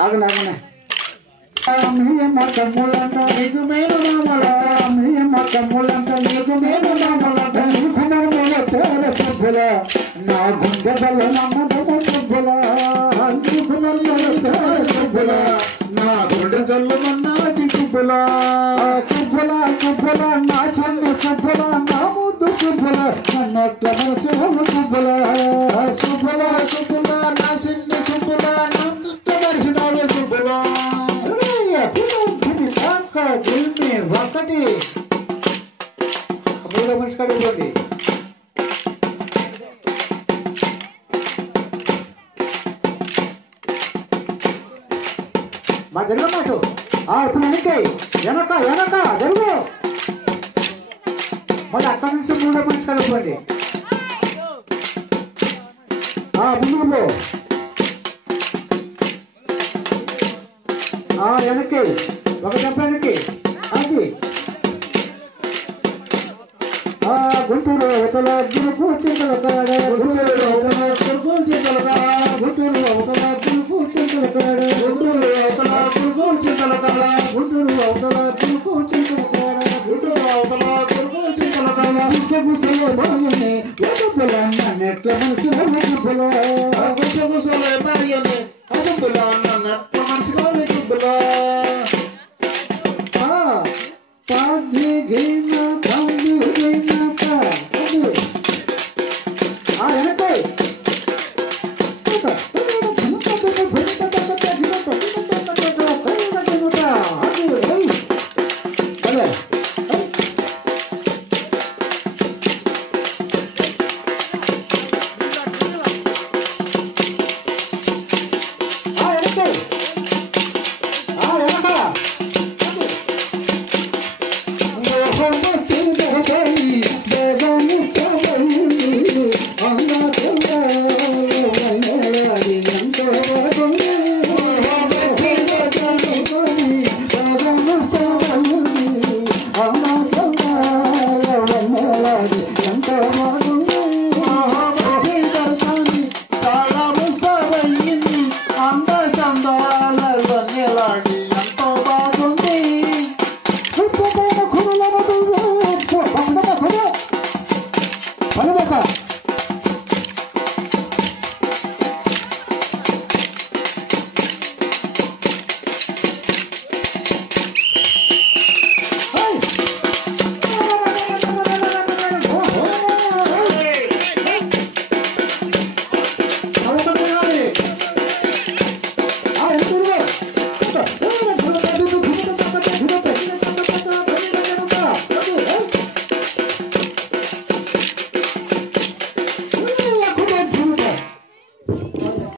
ఆగలాగనే మీయమ్మ తమ్ముళ్ళంట నీకు మేలు మామలా మీయమ్మ తమ్ముళ్ళంట నీకు మేలు మామలంట నీకుమర్మల చేర సభ్యుల నా గుండెల నమ్మదమ సభ్యుల నీకుమర్మల చేర సభ్యుల నా గుండె జల్లమన్నాది సభ్యుల సభ్యుల సభ్యుల నా చిన్న సభ్యుల నా ముద్దు సభ్యుల నన్నట్ల మనసు సభ్యుల సభ్యుల సభ్యుల నా చిన్న సభ్యుల నా ముద్దు మరిసినారు సభ్యుల ఒకటి మూడో మనిషి కడుగుకోండి మా జరుగు మాట ఇప్పుడు వెనక వెనక జరుగు మళ్ళీ అక్కడి నుంచి మూడో మనిషి కడుగుకోండి ముందుకు పో వెనక్కి ఒక దెబ్బ వెనక్కి